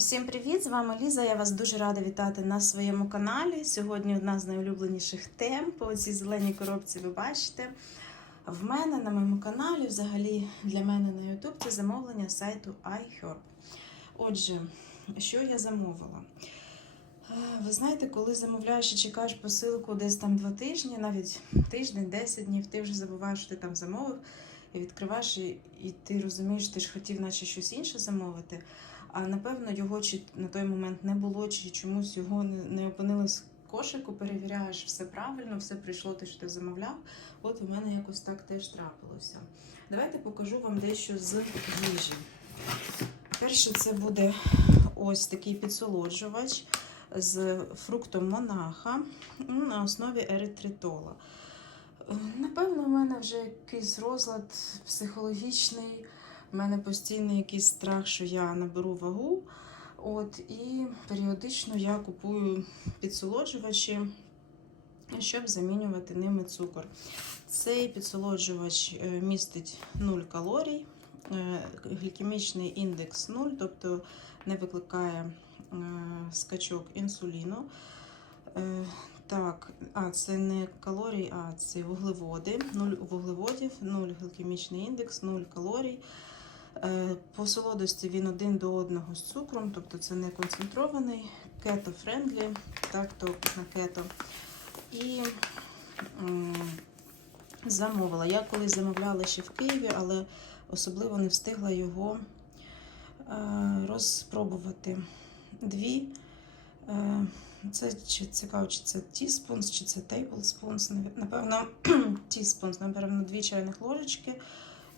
Усім привіт! З вами Ліза. Я вас дуже рада вітати на своєму каналі. Сьогодні одна з найулюбленіших тем по цій зеленій коробці ви бачите. В мене на моєму каналі, взагалі для мене на YouTube, це замовлення сайту iHerb. Отже, що я замовила? Е, Ви знаєте, коли замовляєш і чекаєш посилку десь там два тижні, навіть тиждень, 10 днів, ти вже забуваєш, що ти там замовив, і відкриваєш, і, і ти розумієш, ти ж хотів, наче щось інше замовити. А напевно, його чи на той момент не було, чи чомусь його не, опинилось в кошику, перевіряєш все правильно, все прийшло те, що ти замовляв. От у мене якось так теж трапилося. Давайте покажу вам дещо з їжі. Перше, це буде ось такий підсолоджувач з фруктом монаха на основі еритритола. Е, Напевно, у мене вже якийсь розлад психологічний. У мене постійний якийсь страх, що я наберу вагу. От, і періодично я купую підсолоджувачі, щоб замінювати ними цукор. Цей підсолоджувач е, містить 0 калорій, е, глікемічний індекс 0, тобто не викликає е, скачок інсуліну. Так, а це не калорії, а це вуглеводи. 0 вуглеводів, 0 глікемічний індекс, 0 калорій. Е, По солодості він один до одного з цукром, тобто це не концентрований, кето-френдлі, так, то на кето. І замовила. Я колись замовляла ще в Києві, але особливо не встигла його е, розпробувати. Дві. Е, Це чи цікаво, чи це teaspoons, чи це tablespoons. Напевно, teaspoons, напевно, дві чайних ложечки.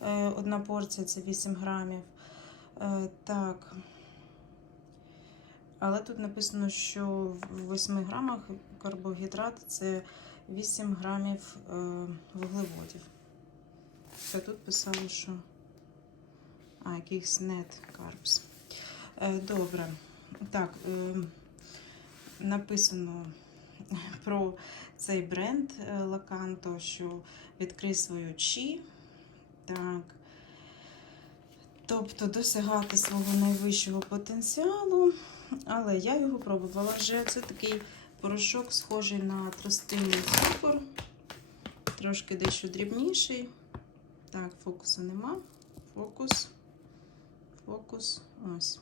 Е, Одна порція це 8 грамів. Е, Так. Але тут написано, що в 8 грамах карбогідрат це 8 грамів е, вуглеводів. Це тут писало, що. А, якихось carbs. Е, Добре. Так, написано про цей бренд Лаканто, що відкрий свою чі. Так. Тобто досягати свого найвищого потенціалу. Але я його пробувала вже. Це такий порошок, схожий на тростинний цукор. Трошки дещо дрібніший. Так, фокусу нема. Фокус. Фокус. Ось.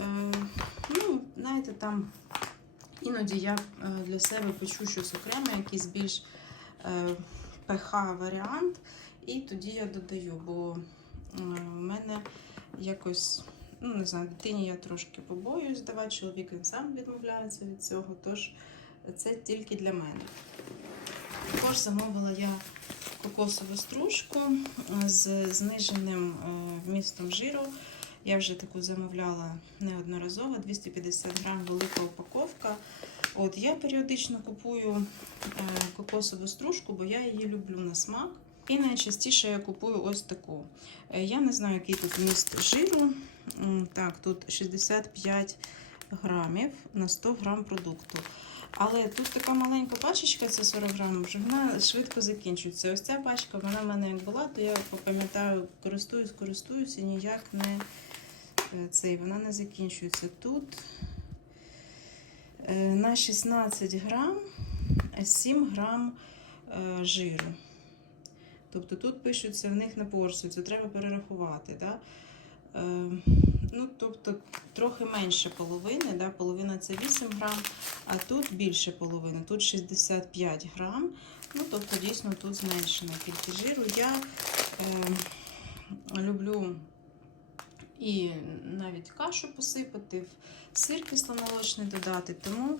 Е, ну, знаєте, там іноді я е, для себе почу щось окреме, якийсь більш е, ПХ-варіант. І тоді я додаю, бо е, у мене якось, ну не знаю, дитині я трошки побоююсь давати, чоловік він сам відмовляється від цього, тож це тільки для мене. Також замовила я кокосову стружку е, з зниженим е, вмістом жиру. Я вже таку замовляла неодноразово, 250 грам велика упаковка. От Я періодично купую кокосову стружку, бо я її люблю на смак. І найчастіше я купую ось таку. Е, Я не знаю, який тут вміст жиру. Так, тут 65 грамів на 100 грам продукту. Але тут така маленька пачечка, це 40 грамів, вже вона швидко закінчується. Ось ця пачка, вона в мене як була, то я пам'ятаю, користуюсь, користуюсь і ніяк не е, цей, вона не закінчується. Тут е, на 16 грам 7 грам жиру. Тобто тут пишуться в них на порцію, це треба перерахувати. Да? Е, ну, тобто трохи менше половини, да? половина це 8 грам, а тут більше половини, тут 65 грам. Ну, тобто, дійсно, тут зменшена кількість жиру. Я е, люблю і навіть кашу посипати, сир кисломолочний додати, тому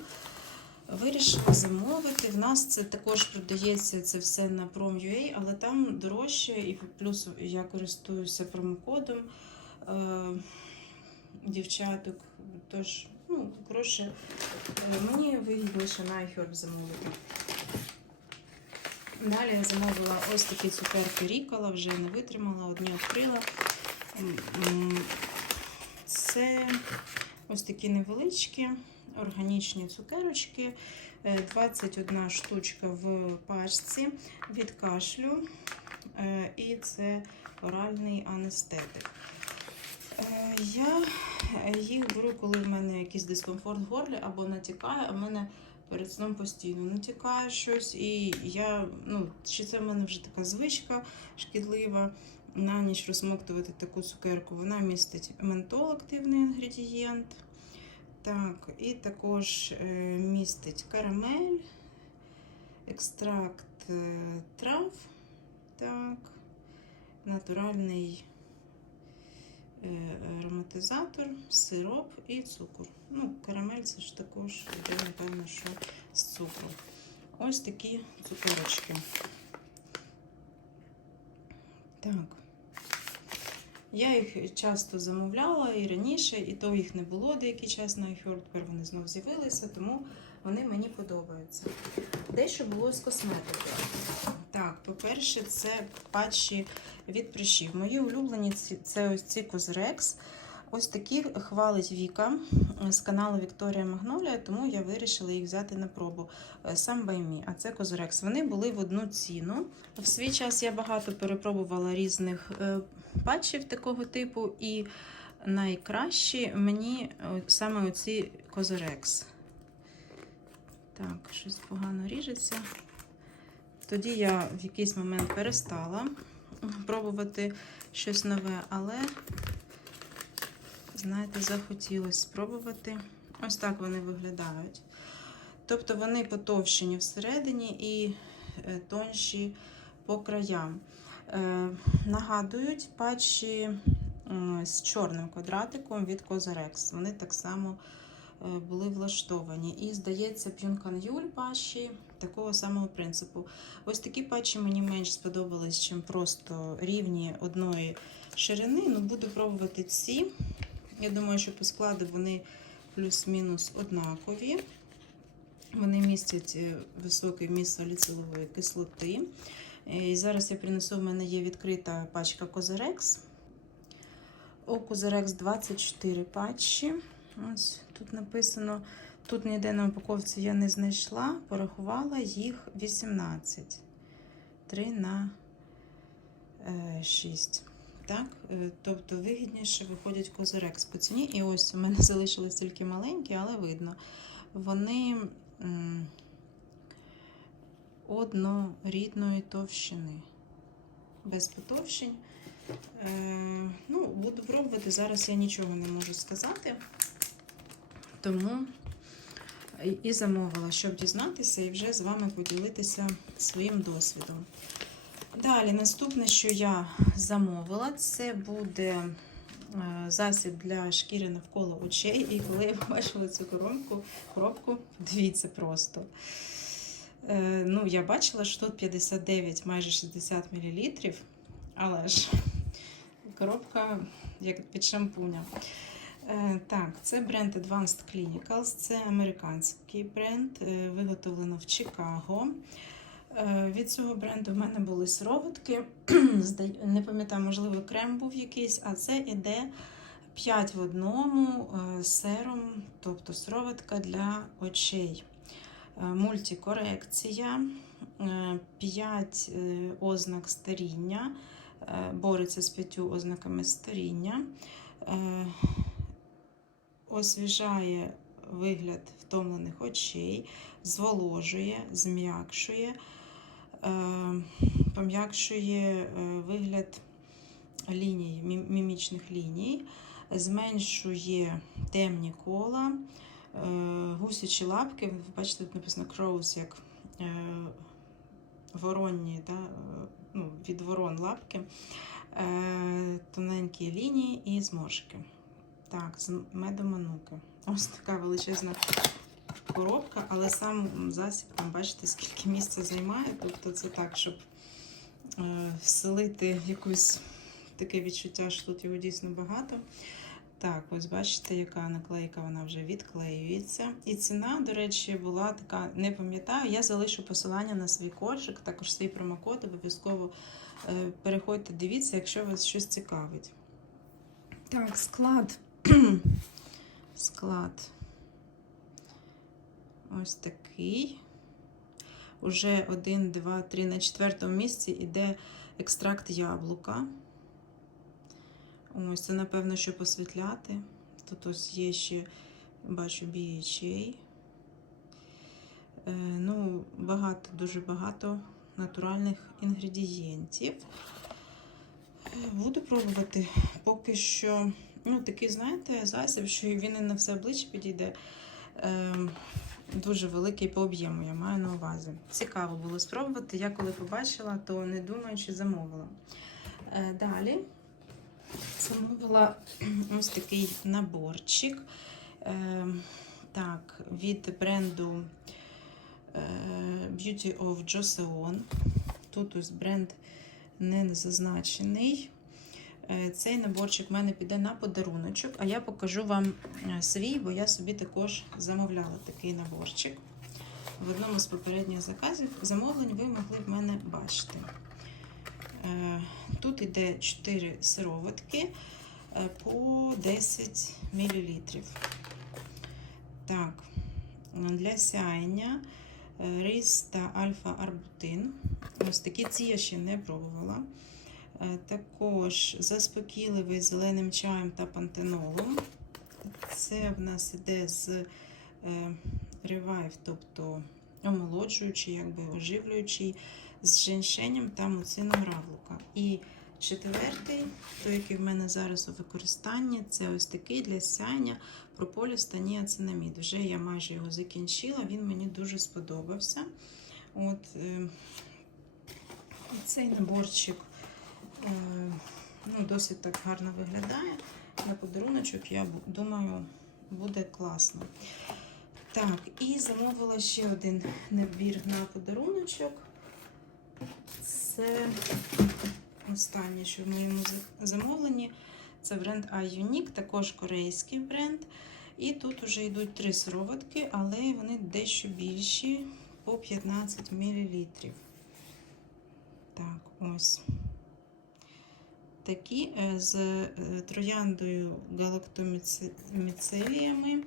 Вирішила замовити. В нас це також продається це все на Prom.ua, але там дорожче, і плюс я користуюся промокодом е, дівчаток. Тож, ну, коротше, мені вигідніше на iHerb замовити. Далі я замовила ось такі цукерки Рікола, вже не витримала, одні відкрила. Це ось такі невеличкі органічні цукерочки. Е, 21 штучка в пачці від кашлю. Е, І це оральний анестетик. Е, Я е, їх беру, коли в мене якийсь дискомфорт в горлі або натікає, а в мене перед сном постійно натікає щось. І я, ну, чи це в мене вже така звичка шкідлива. На ніч розсмоктувати таку цукерку. Вона містить ментол, активний інгредієнт. Так, і також е, містить карамель, екстракт е, трав, так, натуральний е, ароматизатор, сироп і цукор. Ну, карамель це ж також йде, напевно, що з цукру. Ось такі цукерочки. Так. Я їх часто замовляла і раніше, і то їх не було деякий час на iHeart, тепер вони знов з'явилися, тому вони мені подобаються. Дещо було з косметики. Так, по-перше, це патчі від прищів. Мої улюблені це ось ці Козрекс. Ось такі хвалить Віка з каналу Вікторія Магнолія, тому я вирішила їх взяти на пробу. Е, Сам Баймі, а це Козрекс. Вони були в одну ціну. В свій час я багато перепробувала різних е, патчів такого типу, і найкращі мені е, саме оці Козрекс. Так, щось погано ріжеться. Тоді я в якийсь момент перестала пробувати щось нове, але, знаєте, захотілося спробувати. Ось так вони виглядають. Тобто вони потовщені всередині і е, тонші по краям. Е, нагадують патчі е, з чорним квадратиком від Козареx. Вони так само були влаштовані. І, здається, П'юнкан-Юль патчі такого самого принципу. Ось такі патчі мені менш сподобались, ніж просто рівні одної ширини. Ну, буду пробувати ці. Я думаю, що по складу вони плюс-мінус однакові. Вони містять е, високий міст саліцилової кислоти. Е, І зараз я принесу, в мене є відкрита пачка Козерекс. У Козерекс 24 патчі. Ось тут написано, тут ніде на упаковці я не знайшла, порахувала їх 18. 3 на 6. Так, е, тобто вигідніше виходять Козерекс по ціні. І ось у мене залишились тільки маленькі, але видно. Вони однорідної товщини. Без потовщень. Е, ну, буду пробувати. Зараз я нічого не можу сказати. Тому і- і замовила, щоб дізнатися і вже з вами поділитися своїм досвідом. Далі, наступне, що я замовила, це буде е, засіб для шкіри навколо очей. І коли я побачила цю коробку, коробку дивіться просто. Е, ну, я бачила, що тут 59, майже 60 мл, але ж коробка як від шампуня. Е, Так, це бренд Advanced Clinicals, це американський бренд, виготовлено в Чикаго. Е, Від цього бренду в мене були сироватки. Не пам'ятаю, можливо, крем був якийсь, а це іде 5 в одному е, серум, тобто сироватка для очей. Е, Мультикорекція, 5 ознак старіння, бореться з 5 ознаками старіння, освіжає вигляд втомлених очей, зволожує, зм'якшує, пом'якшує е, вигляд ліній, мімічних ліній, зменшує темні кола, е, гусячі лапки. Ви бачите, тут написано crows, як е, воронні, да, е, ну, від ворон лапки, е, тоненькі лінії і зморшки. Так, з медом мануки. Ось така величезна коробка, але сам засіб, там бачите, скільки місця займає. Тобто це так, щоб е, вселити якусь таке відчуття, що тут його дійсно багато. Так, ось бачите, яка наклейка вона вже відклеюється. І ціна, до речі, була така, не пам'ятаю. Я залишу посилання на свій кошик, також свій промокод. Обов'язково е, переходьте, дивіться, якщо вас щось цікавить. Так, склад. Склад. Ось такий. Уже 1, 2, 3 на четвертому місці йде екстракт яблука. Ось це, напевно, щоб освітляти. Тут ось є ще, бачу, BHA. Е, ну, багато, дуже багато натуральних інгредієнтів. Е, Буду пробувати. Поки що, ну, такий, знаєте, засіб, що він і на все обличчя підійде. Дуже великий по об'єму, я маю на увазі. Цікаво було спробувати. Я коли побачила, то не думаючи, замовила. Е, далі замовила ось такий наборчик. Е, так, від бренду е, Beauty of Joseon. Тут ось бренд не зазначений. Е, Цей наборчик в мене піде на подаруночок, а я покажу вам е, свій, бо я собі також замовляла такий наборчик. В одному з попередніх заказів замовлень ви могли в мене бачити. Е, Тут йде 4 сироватки по 10 мл. Так, для сяєння рис та альфа-арбутин. Ось такі ці я ще не пробувала. Е, Також заспокійливий зеленим чаєм та пантенолом. Це в нас іде з Revive, тобто омолоджуючий, якби оживлюючий з женьшенем та муцином равлука. І четвертий, той, який в мене зараз у використанні, це ось такий для сяєння прополіс та ніацинамід. Вже я майже його закінчила, він мені дуже сподобався. От, е, цей наборчик ну, досить так гарно виглядає. На подаруночок, я думаю, буде класно. Так, і замовила ще один набір на подаруночок. Це останнє, що в моєму замовленні. Це бренд iUnique, також корейський бренд. І тут вже йдуть три сироватки, але вони дещо більші по 15 мл. Так, ось. Такі е, з е, трояндою галактоміцеліями.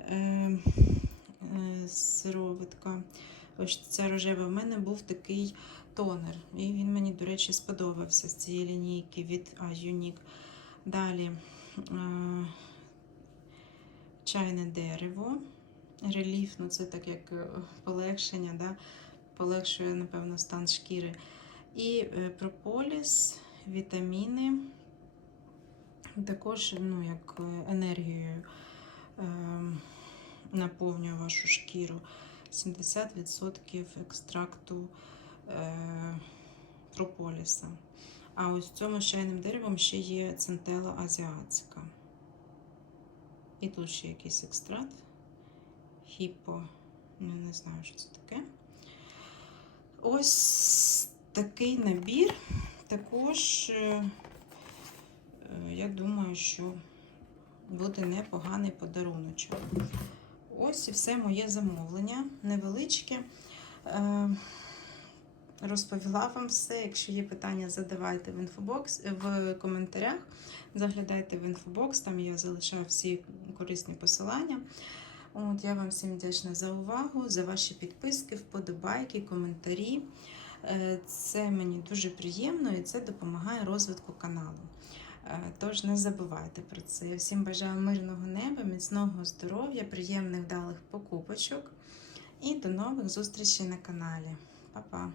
Е, Сироватка. Ось ця рожева. В мене був такий тонер. І він мені, до речі, сподобався з цієї лінійки від iUnique. Далі чайне дерево. Реліф, ну це так як полегшення, да? полегшує, напевно, стан шкіри. І прополіс, вітаміни. Також ну, як е, енергією е, наповнює вашу шкіру. 70% екстракту е, прополіса. А ось цьому чайним деревом ще є центела азіатська. І тут ще якийсь екстракт. Хіпо, ну не знаю, що це таке. Ось такий набір. Також, е, е, я думаю, що буде непоганий подаруночок. Ось і все моє замовлення. Невеличке. Е, Розповіла вам все. Якщо є питання, задавайте в інфобокс в коментарях. Заглядайте в інфобокс, там я залишаю всі корисні посилання. От, я вам всім вдячна за увагу, за ваші підписки, вподобайки, коментарі. Е, Це мені дуже приємно і це допомагає розвитку каналу. Е, Тож не забувайте про це. Всім бажаю мирного неба, міцного здоров'я, приємних вдалих покупочок і до нових зустрічей на каналі. Па-па!